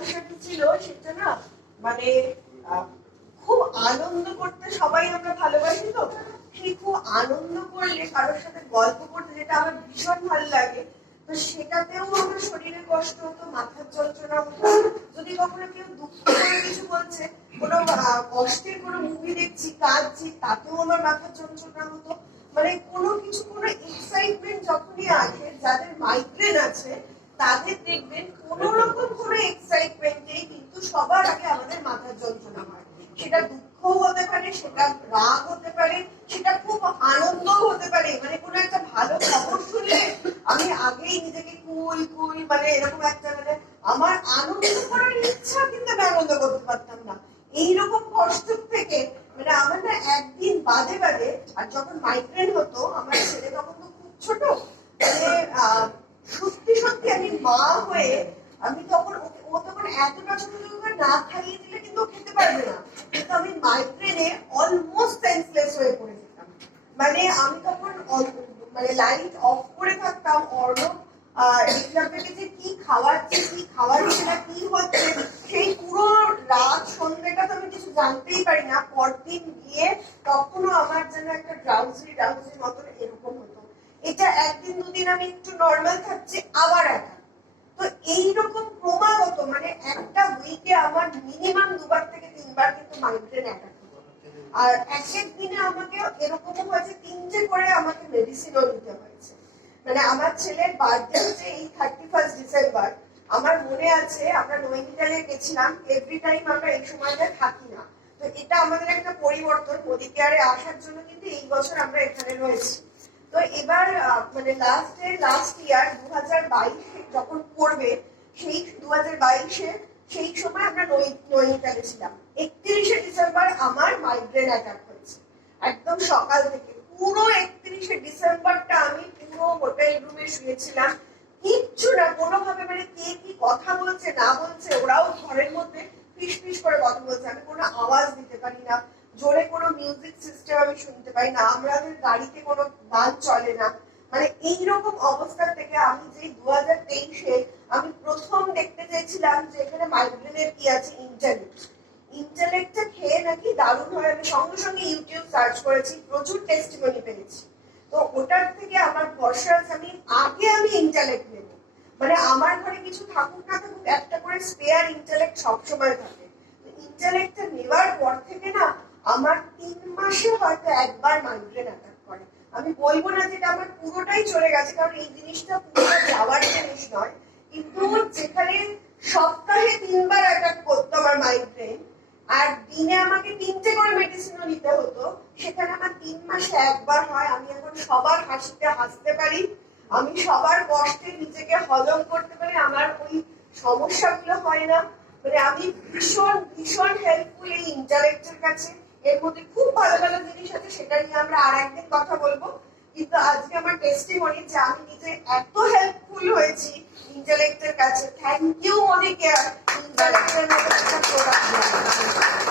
সমস্যাটা ছিল সেটা না, মানে খুব আনন্দ করতে সবাই আমরা ভালোবাসি, তো সেই খুব আনন্দ করলে কারোর সাথে গল্প করতে যেটা আমার ভীষণ ভালো লাগে, তো সেটাতেও আমার শরীরে কষ্ট হতো, মাথার যন্ত্রণা হতো। যদি কখনো কেউ দুঃখ করে কিছু বলছে, কোনো কষ্টের কোনো মুভি দেখছি, কাঁদছি, তাতেও আমার মাথার যন্ত্রণা হতো। মানে কোনো কিছু, কোনো এক্সাইটমেন্ট যখনই আসে, যাদের মাইগ্রেন আছে তাদের দেখবেন কোন রকম কোনো এক্সাইটমেন্টেই কিন্তু সবার আগে আমাদের মাথার যন্ত্রণা হয়। সেটা দুঃখ হতে পারে, সেটা রাগ হতে পারে, সেটা খুব আনন্দও হতে পারে। মানে কোনো একটা ভালো খবর শুনলে আমি আগেই নিজেকে কুল কুল, মানে এরকম একটা, মানে আমার আনন্দ করার ইচ্ছা, কিন্তু আমি আনন্দ করতে পারতাম না। এইরকম কষ্ট থেকে মানে আমার না একদিন বাদে বাদে, আর যখন মাইগ্রেন হতো, আমার ছেলে তখন তো খুব ছোট, মানে সত্যি সত্যি আমি মা হয়ে আমি তখন ও তখন এতটা ছোট, না খাইয়ে দিলে কিন্তু খেতে পারবে না, কিন্তু আমি মাইগ্রেনে অলমোস্ট সেন্সলেস হয়ে পড়ে যেতাম। মানে আমি তখন মানে লাইট অফ করে থাকতাম, অর্ণব রিক্লামটাকে যে কি খাওয়াচ্ছে, কি খাওয়াচ্ছে না, কি হচ্ছে, সেই পুরো রাত সন্ধ্যেটা তো আমি কিছু জানতেই পারি না। পরদিন গিয়ে তখনও আমার যেন একটা ড্রাউজি মতন এরকম হতো। এটা একদিন দুদিন আমি একটু নর্মাল থাকছি, আবার একা। তো এইরকম ক্রমাগত, মানে একটা উইকে আমার মিনিমাম 2বার থেকে 3বার কিন্তু মাইগ্রেন অ্যাটাক হতো। আর এক এক দিনে আমাকে এরকমও হয়েছে 3টে করে আমাকে মেডিসিনও নিতে হয়েছে। মানে আমার ছেলের বার্থডে হচ্ছে এই 31 ডিসেম্বর। আমার মনে আছে আমরা নৈনিতালে গেছিলাম, এভরি টাইম আমরা এই সময়টা থাকি না। তো এটা আমাদের একটা পরিবর্তন, মোদি কেয়ারে আসার জন্য কিন্তু এই বছর আমরা এখানে রয়েছি। তো এবার মানে লাস্ট ইয়ার 2022 যখন পড়বে, সেই 2022-এ সেই সময় আমরা নৈনিতালে ছিলাম। 31শে ডিসেম্বর আমার মাইগ্রেন অ্যাটাক হয়েছে, একদম সকাল থেকে। পুরো 31শে ডিসেম্বরটা আমি পুরো হোটেল রুমে শুয়েছিলাম, কিচ্ছু না, কোনোভাবে, মানে কে কি কথা বলছে না বলছে, ওরাও ঘরের মধ্যে ফিস ফিস করে কথা বলছে, আমি কোনো আওয়াজ দিতে পারি না, জোরে কোনো মিউজিক সিস্টেম আমি শুনতে পাই না, আমাদের গাড়িতে কোনো গান চলে না। মানে এইরকম অবস্থা থেকে আমি যে 2023-এ আমি প্রথম দেখতে চেয়েছিলাম যে এখানে মাইগ্রেনের কি আছে, ইন্টালেক্টটা খেয়ে নাকি দারুণ হয়। আমি সঙ্গে সঙ্গে ইউটিউব সার্চ করেছি, প্রচুর টেস্টিমনি পেয়েছি। তো ওটার থেকে আমার ভরসা আছে, আমি ইন্টালেক্ট নেব। মানে আমার ঘরে কিছু থাকুক না থাকুক, একটা করে স্পেয়ার ইন্টালেক্ট সবসময় থাকে। ইন্টালেক্টটা নেওয়ার পর থেকে না আমার 3 মাসে হয়তো একবার মাইগ্রেন অ্যাটাক করে। আমি বলবো না যেটা আমার পুরোটাই চলে গেছে, কারণ এই জিনিসটা পুরো যাওয়ার জিনিস নয়, কিন্তু যেখানে সপ্তাহে 3বার অ্যাটাক করতো আমার মাইগ্রেন, আর দিনে আমাকে 3টে করে মেডিসিনও নিতে হতো, সেখানে আমার 3 মাসে একবার হয়। আমি এখন সবার হাসিতে হাসতে পারি, আমি সবার কষ্টে নিজেকে হজম করতে পারি, আমার ওই সমস্যাগুলো হয় না। মানে আমি ভীষণ ভীষণ হেল্পফুল এই ইন্টালেক্টের কাছে। এর মধ্যে খুব ভালো ভালো জিনিস আছে, সেটা নিয়ে আমরা আর একদিন কথা বলবো। কিন্তু আজকে আমার টেস্টিমনি যে আমি নিজে এত হেল্পফুল হয়েছি ইন্টালেক্টের কাছে। থ্যাংক ইউ মোদি কেয়ার, ইন্টালেক্টের মতো একটা প্রোডাক্ট।